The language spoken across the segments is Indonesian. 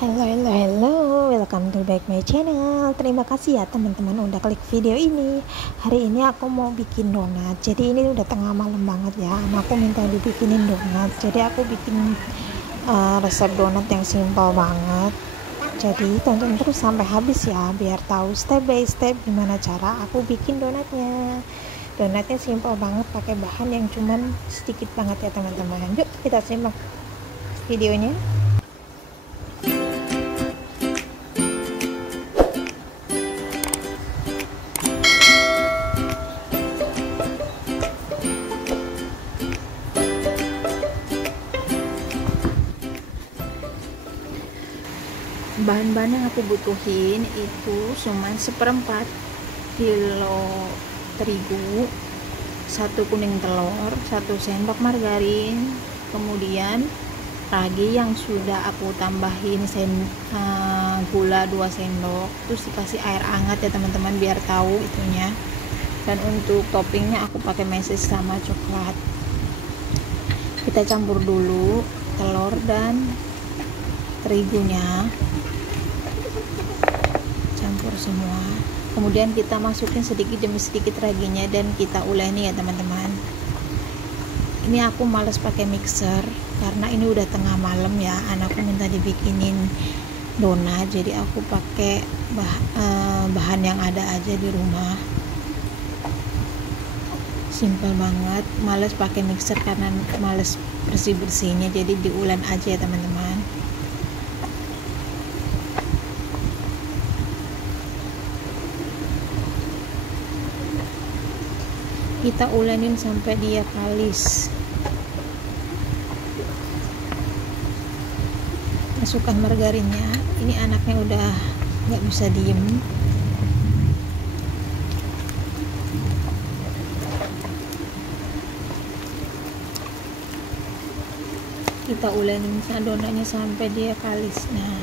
Hello, welcome to back my channel. Terima kasih ya teman-teman udah klik video ini. Hari ini aku mau bikin donat. Jadi ini udah tengah malam banget ya. Aku minta dibikinin donat. Jadi aku bikin resep donat yang simple banget. Jadi tonton terus sampai habis ya, biar tahu step by step gimana cara aku bikin donatnya. Donatnya simple banget, pakai bahan yang cuman sedikit banget ya teman-teman. Yuk kita simak videonya. Bahan-bahan yang aku butuhin itu cuman 1/4 kilo terigu, 1 kuning telur, 1 sendok margarin, kemudian ragi yang sudah aku tambahin gula 2 sendok, terus dikasih air hangat ya teman-teman biar tahu itunya. Dan untuk toppingnya aku pakai meses sama coklat. Kita campur dulu telur dan terigunya, campur semua, kemudian kita masukin sedikit demi sedikit raginya dan kita uleni ya teman-teman. Ini aku males pakai mixer karena ini udah tengah malam ya, anakku minta dibikinin donat, jadi aku pakai bahan yang ada aja di rumah, simple banget. Males pakai mixer karena males bersih-bersihnya, jadi diulen aja ya teman-teman. Kita ulenin sampai dia kalis. Masukkan margarinnya. Ini anaknya udah nggak bisa diem. Kita ulenin adonannya sampai dia kalis. Nah,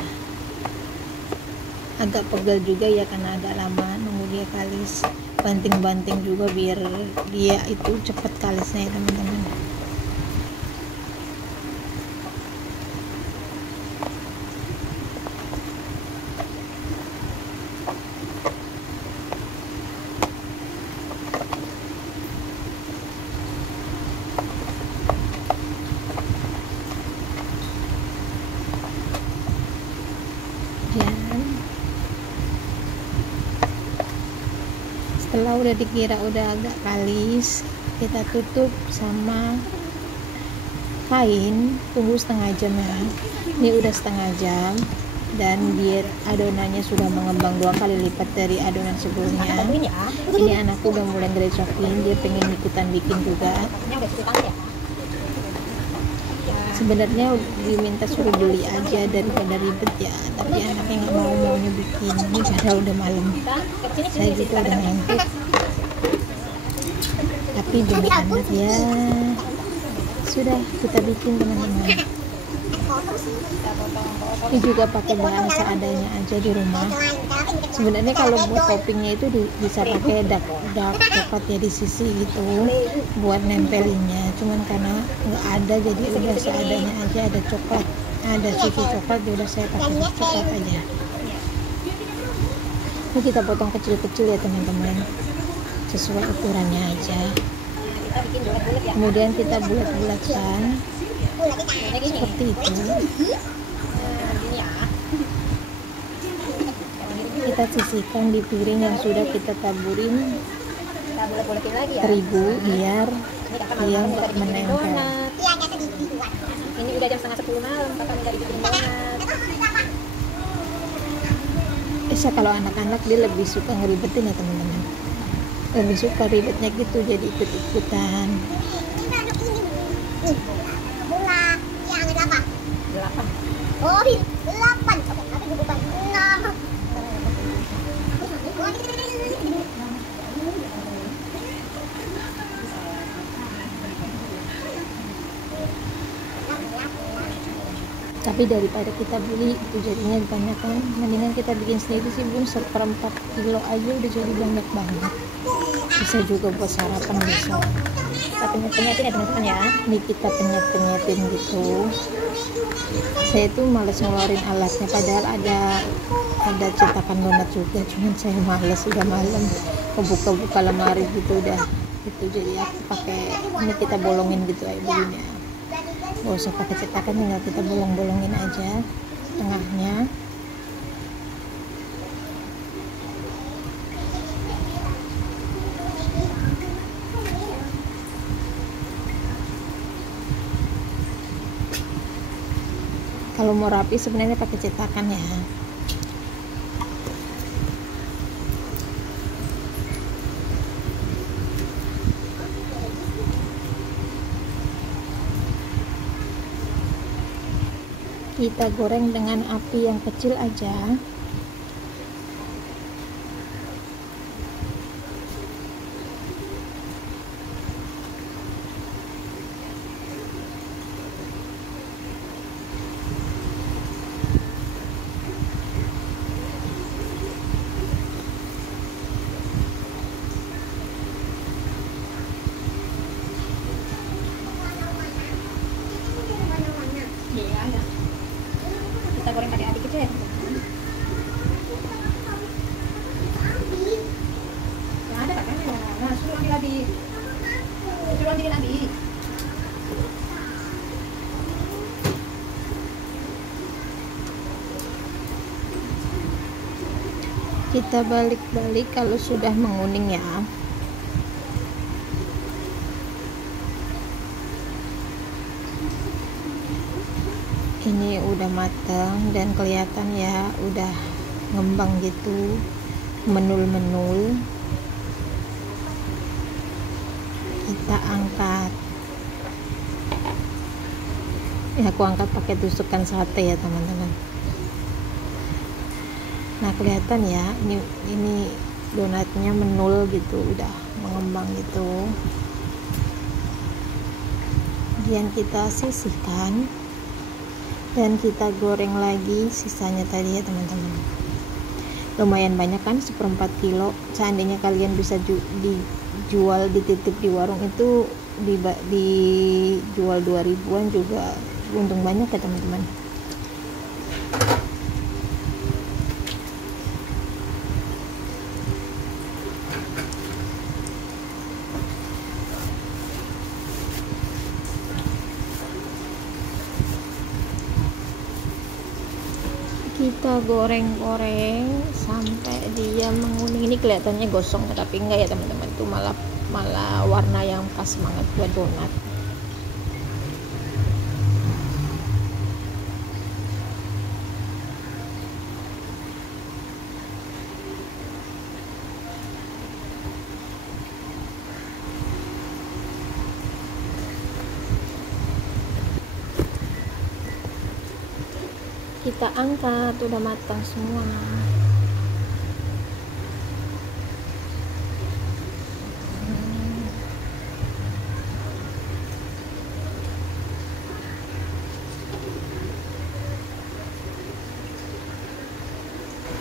agak pegal juga ya karena agak lama nunggu dia kalis. Banting-banting juga biar dia itu cepat kalisnya ya teman-teman. Setelah udah dikira udah agak kalis, kita tutup sama kain, tunggu setengah jam ya. Ini udah setengah jam dan biar adonannya sudah mengembang 2 kali lipat dari adonan sebelumnya. Ini anakku udah mulai grecokin, dia pengen ikutan bikin juga. Sebenarnya diminta suruh beli aja daripada ribet ya, tapi anaknya nggak maunya bikin. Ini padahal udah malam, saya gitu udah ngantuk, tapi demi anak ya sudah kita bikin teman-teman. Ini juga pakai bahan seadanya aja di rumah. Sebenarnya kalau buat toppingnya itu bisa pakai dark coklat ya di sisi gitu buat nempelinnya, cuman karena nggak ada jadi udah seadanya aja. Ada coklat, ada susu coklat, ya udah saya pakai coklat aja. Ini kita potong kecil-kecil ya teman-teman, sesuai ukurannya aja. Kemudian kita bulat-bulatkan seperti itu. Kita sisihkan di piring yang sudah kita taburin terigu biar dia nggak menempel. Ini udah jam 9:30 malam, kakak minta dibikin donat. Kalau anak-anak dia lebih suka ngeribetin ya teman-teman, lebih suka ribetnya gitu, jadi ikut-ikutan. Bola yang 8. Oh, 8. Oke, nanti bukan 6. Tapi daripada kita beli itu jadinya banyak kan, mendingan kita bikin sendiri sih bun. 1/4 kilo aja udah jadi banyak banget, bisa juga buat sarapan besok. Kita penyet-penyetin ya teman-teman ya. Ini kita penyet-penyetin gitu. Saya tuh males ngeluarin alatnya, padahal ada cetakan donat juga, cuman saya males, udah malam buka lemari gitu udah itu, jadi aku pakai ini, kita bolongin gitu aja begini, nggak usah pakai cetakan, tinggal kita bolongin aja tengahnya. Kalau mau rapi sebenarnya pakai cetakan ya. Kita goreng dengan api yang kecil aja. Kita goreng pakai api kecil ya. Yang ada kakaknya. Nah, suruh ambil api. Suruh ambilin api. Kita balik-balik kalau sudah menguning ya. Ini udah matang dan kelihatan ya, udah ngembang gitu, menul. Kita angkat. Ya, aku angkat pakai tusukan sate ya teman-teman. Nah, kelihatan ya, ini donatnya menul gitu, udah mengembang gitu. Kemudian kita sisihkan dan kita goreng lagi sisanya tadi ya teman-teman. Lumayan banyak kan, 1/4 kilo. Seandainya kalian bisa dijual, dititip di warung itu dijual 2.000-an juga untung banyak ya teman-teman. Kita goreng-goreng sampai dia menguning. Ini kelihatannya gosong tapi enggak ya teman-teman, itu malah warna yang pas banget buat donat. Kita angkat, udah matang semua.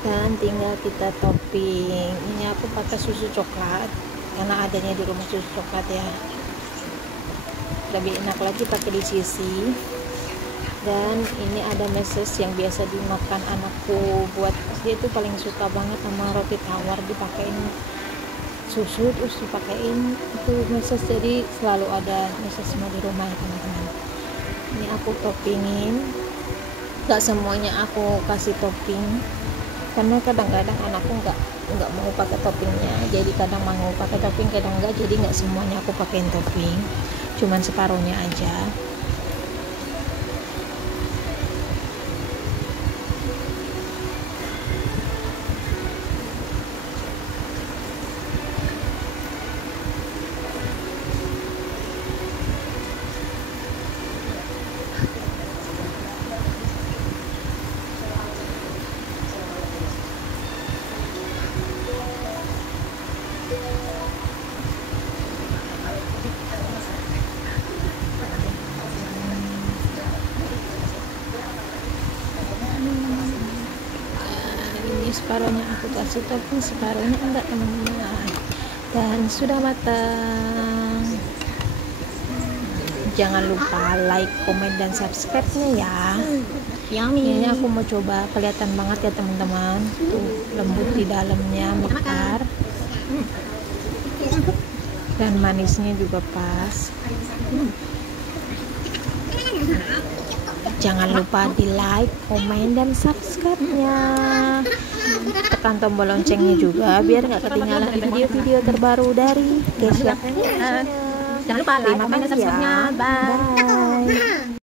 Dan tinggal kita topping. Ini aku pakai susu coklat karena adanya di rumah susu coklat ya, lebih enak lagi pakai di sisi. Dan ini ada meses yang biasa dimakan anakku, buat dia tuh paling suka banget sama roti tawar, dipakein susu terus dipakein itu meses, jadi selalu ada meses semua di rumah ya teman-teman. Ini aku toppingin, gak semuanya aku kasih topping karena kadang-kadang anakku nggak mau pakai toppingnya, jadi kadang mau pakai topping kadang enggak, jadi nggak semuanya aku pakein topping, cuman separuhnya aja. Ini separuhnya aku kasih topping, separuhnya enggak teman-teman. Dan sudah matang. Jangan lupa like, komen, dan subscribe-nya ya. Yummy. Ini aku mau coba, kelihatan banget ya teman-teman, tuh lembut di dalamnya, mekar, dan manisnya juga pas. Jangan lupa di like, komen, dan subscribe-nya. Tekan tombol loncengnya juga biar nggak ketinggalan video-video terbaru dari Kesya. Jangan lupa like, komen, dan subscribe-nya. Bye. Bye.